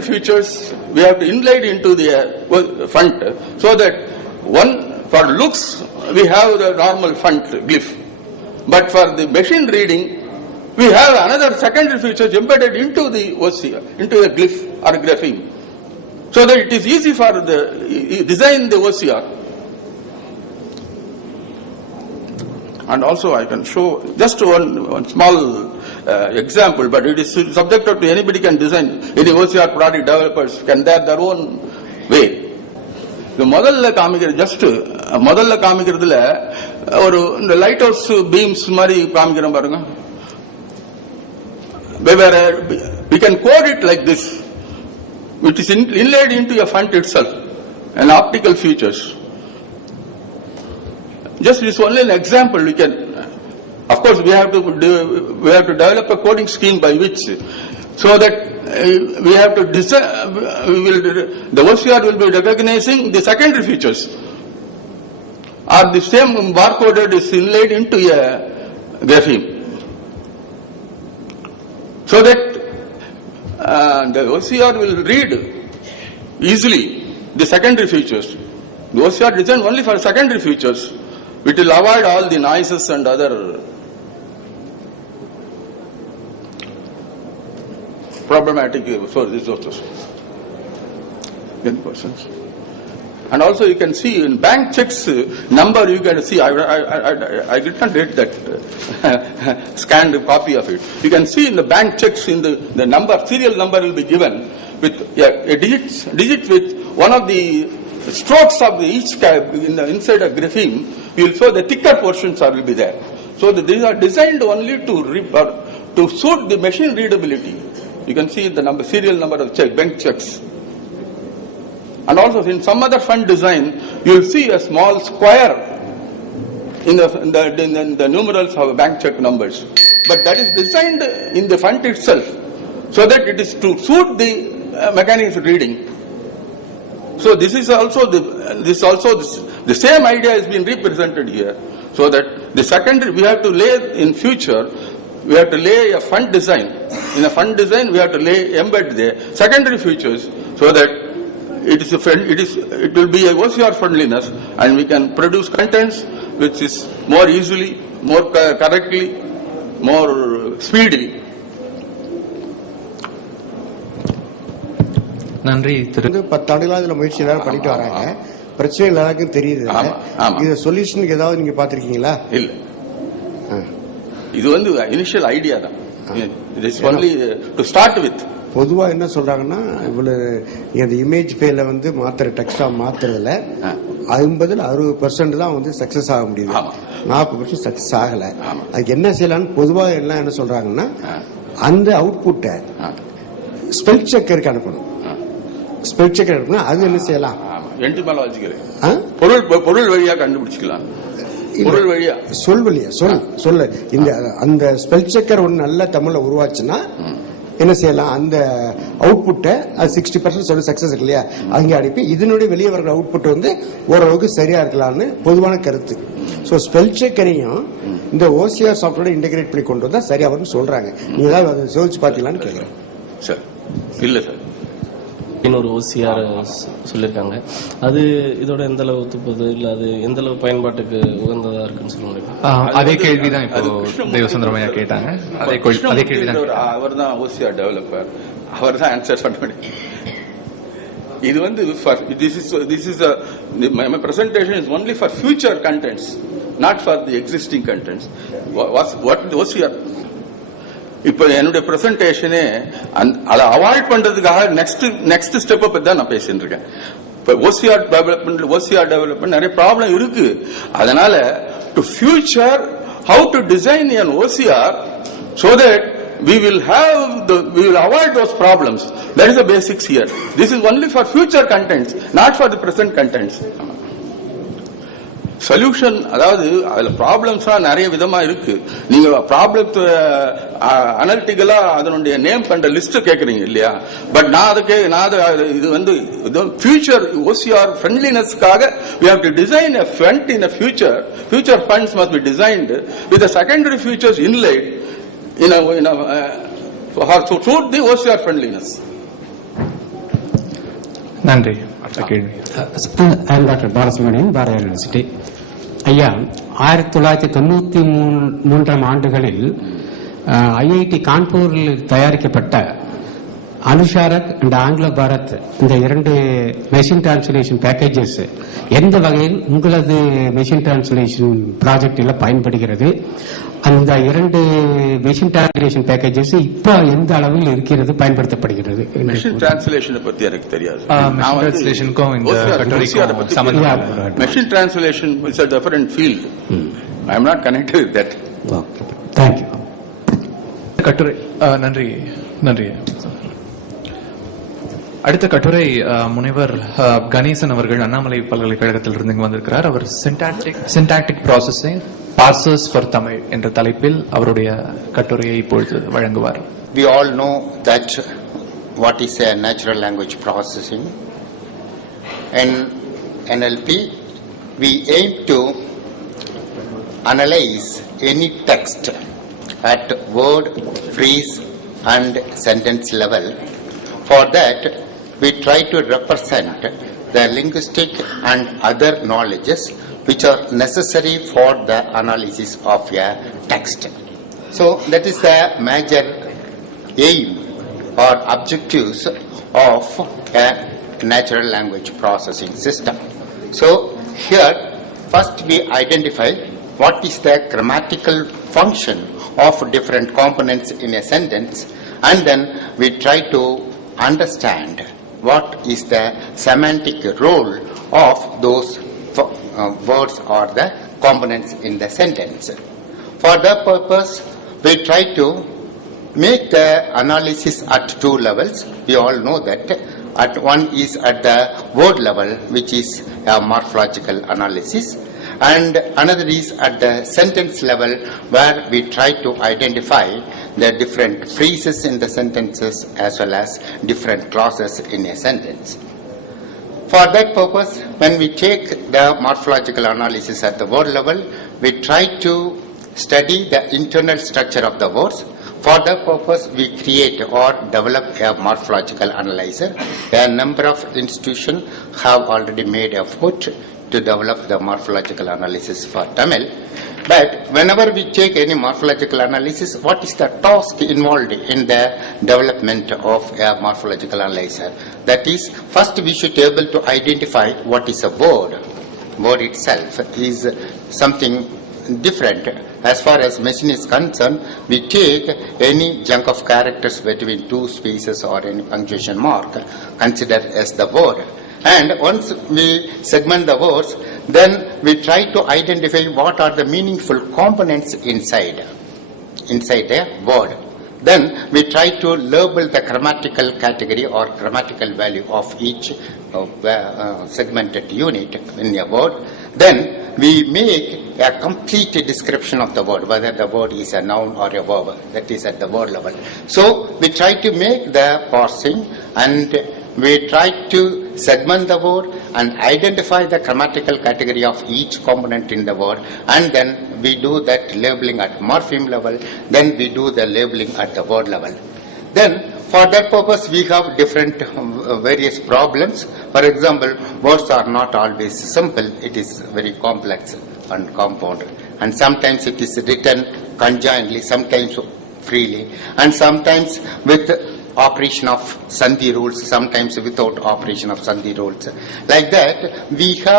secondary features we have to inlaid into the font, so that one for looks we have the normal font glyph, but for the machine reading we have another secondary features embedded into the OCR, into the glyph or grapheme, so that it is easy for the design the OCR. And also I can show just one small example, but it is subjected to anybody can design. Any OCR product developers can their own way. The முதல்ல காமிக்கிற ஜஸ்ட் முதல்ல காமிக்கிறதுல ஒரு இந்த light house beams மாதிரி காமிக்கிறோம் பாருங்க. We can code it like this. It is inlaid into a font itself and optical features. Just this only an example. We can, of course, we have to develop a coding scheme by which, so that we have to design. The OCR will be recognizing the secondary features, or the same barcoded is inlaid into a grapheme, so that the OCR will read easily the secondary features. The OCR designed only for secondary features. It will avoid all the noises and other problematic sources. And also you can see in bank checks number, you can see, I did not read that scanned copy of it. You can see in the bank checks in the number, serial number will be given with a digit with one of the strokes of each inside a grapheme. You will show the thicker portions will be there. So these are designed only to suit the machine readability. You can see the number, serial number of bank checks. And also in some other font design, you will see a small square in the numerals of bank check numbers. But that is designed in the font itself, so that it is to suit the mechanics reading. So this is also the same idea has been represented here, so that the secondary we have to lay in future, we have to lay a font design. In a font design we have to embed the secondary features, so that it will be a OCR friendliness, and we can produce contents which is more easily, more correctly, more speedily. நன்றி. 10 ஆண்டுகளா இதுல முயற்சி எல்லாரும் பண்ணிட்டு வராங்க. பிரச்சனை எல்லாருக்கும் தெரியுது. இது சொல்யூஷனுக்கு ஏதாவது நீங்க பாத்திருக்கீங்களா? இல்ல, இது வந்து இனிஷியல் ஐடியா தான். It is only to start with. பொதுவா என்ன சொல்றாங்கன்னா, இவ்வளவு இந்த இமேஜ் ஃபைல வந்து மாத்திர டெக்ஸ்டா மாத்துறதுல 50-60% தான் வந்து சக்சஸ் ஆக முடியுது, 40% சக்சஸ் ஆகல. அதுக்கு என்ன செய்யலாம்னு பொதுவா எல்லாம் என்ன சொல்றாங்கன்னா, அந்த அவுட்புட்டை ஸ்பெல் செக்கருக்கு அனுப்பணும். ஸ்பெல் செக்கர் அனுப்பணும். அது என்ன செய்யலாம்? பொருள் வழியா கண்டுபிடிச்சிக்கலாம். பொருள் வழியா, சொல் வழியா, சொல்ல இந்த அந்த ஸ்பெல் செக்கர் ஒன்னு நல்ல தமிழ்ல உருவாச்சுன்னா என்ன செய்யலாம்? அந்த அவுட்புட்டை 60% சொல்லி சக்சஸ் இருக்கு இல்லையா, அங்கே அனுப்பி இதனுடைய வெளியே வர்ற அவுட்புட் வந்து ஓரளவுக்கு சரியா இருக்கலாம்னு பொதுவான கருத்து. ஸோ ஸ்பெல் செக்கரையும் இந்த ஓசிஆர் சாஃப்ட்வேர் இன்டெகிரேட் பண்ணி கொண்டு வந்தா சரியா வரும்னு சொல்றாங்க. நீங்க ஏதாவது அதை சோதிச்சு பாத்தீங்களான்னு கேட்கிறேன். சார் இல்ல சார், இன்னொரு ஓசிஆர் சொல்லியிருக்காங்க. அது இதோட எந்த அளவு ஒத்துப்போகுது, இல்ல அது எந்த அளவு பயன்பாட்டுக்கு உகந்ததா இருக்குன்னு சொல்லுவாங்க. அதே கேள்விதான் இப்போ தேவசுந்தரமையா கேட்டாங்க. அதே கேள்விதான். அவர் தான் ஓசிஆர் டெவலப்பர், அவர் தான் ஆன்சர் பண்ண முடியும். இது வந்து this is my presentation is only for future contents, not for the existing contents. What OCR இப்ப என்னுடைய பிரசன்டேஷனே அதை அவாய்ட் பண்றதுக்காக நெக்ஸ்ட் ஸ்டெப் பத்தி தான் நான் பேசிட்டு இருக்கேன். இப்ப ஓசிஆர் டெவலப்மெண்ட் நிறைய ப்ராப்ளம் இருக்கு. அதனால to future how to design an OCR so that we will avoid those problems. That is the basics here. This is only for future contents, not for the present contents. Solution, அதாவது அதுல ப்ராப்ளம்ஸ் நிறைய விதமா இருக்கு. நீங்க ப்ராப்ளத்தை அனலிட்டிக்கலா அதனுடைய நேம் பண்ற லிஸ்ட் கேக்குறீங்க இல்லையா? பட் இது வந்து ஃபியூச்சர் ஓசிஆர் ஃப்ரெண்ட்லினஸ்க்காக we have to design a front in the future. Future funds must be designed with the secondary features inlaid to suit the OCR friendliness. நன்றி. அடுத்த கேள்வி. I am Dr. Balasubramanian, Bharathiyar யூனிவர்சிட்டி. ஐயா, 1993 ஆண்டுகளில் IIT கான்பூரில் தயாரிக்கப்பட்ட அனுஷாரக் அண்ட் ஆங்கிலோ பாரத் இந்த 2 மெஷின் டிரான்ஸ்லேஷன் பேக்கேஜஸ் எந்த வகையில் உங்களது மெஷின் டிரான்ஸ்லேஷன் ப்ராஜெக்டில் பயன்படுகிறது? அந்த 2 மெஷின் டிரான்ஸ்லேஷன் பேக்கேஜஸ் இப்ப எந்த அளவில் இருக்கிறது, பயன்படுத்தப்படுகிறது? மெஷின் டிரான்ஸ்லேஷன் பத்தி எனக்கு தெரியாது. டிரான்ஸ்லேஷனுக்கும் இந்த கட்டுரைக்கும் சம்பந்தம். Machine translation is a different field. I am not connected with that. Thank you. கட்டுரை. நன்றி. நன்றி. அடுத்த கட்டுரை முனைவர் கணேசன் அவர்கள் அண்ணாமலை பல்கலைக்கழகத்தில் இருந்து வந்திருக்கிறார். அவர் சின்டாக்டிக் ப்ராசஸிங் பார்சர்ஸ் ஃபார் தமிழ் என்ற தலைப்பில் அவருடைய கட்டுரையை இப்பொழுது வழங்குவார். We all know that what is a natural language processing. In NLP, we aim to analyze any text at word, phrase and sentence level. For that, we try to represent the linguistic and other knowledges which are necessary for the analysis of a text. So that is the major aim or objectives of a natural language processing system. So here first we identify what is the grammatical function of different components in a sentence, and then we try to understand what is the semantic role of those words or the components in the sentence. For that purpose, we try to make the analysis at 2 levels. We all know that one is at the word level, which is a morphological analysis, and another is at the sentence level, where we try to identify the different phrases in the sentences as well as different clauses in a sentence. For that purpose, when we take the morphological analysis at the word level, we try to study the internal structure of the words. For that purpose, we create or develop a morphological analyzer. A number of institutions have already made effort to develop the morphological analysis for Tamil. But whenever we take any morphological analysis, what is the task involved in the development of a morphological analyzer? That is, first we should be able to identify what is a word. Word itself is something different. As far as machine is concerned, we take any chunk of characters between 2 spaces or any punctuation mark, consider as the word. And once we segment the words, then we try to identify what are the meaningful components inside a word. Then we try to label the grammatical category or grammatical value of each segmented unit in a word. Then we make a complete description of the word, whether the word is a noun or a verb. That is at the word level. So we try to make the parsing, and we try to segment the word and identify the grammatical category of each component in the word, and then we do that labeling at morpheme level, then we do the labeling at the word level. Then for that purpose we have different various problems. For example, words are not always simple, it is very complex and compound, and sometimes it is written conjointly, sometimes freely, and sometimes with operation of sandhi rules, sometimes without operation of sandhi rules. Like that, we have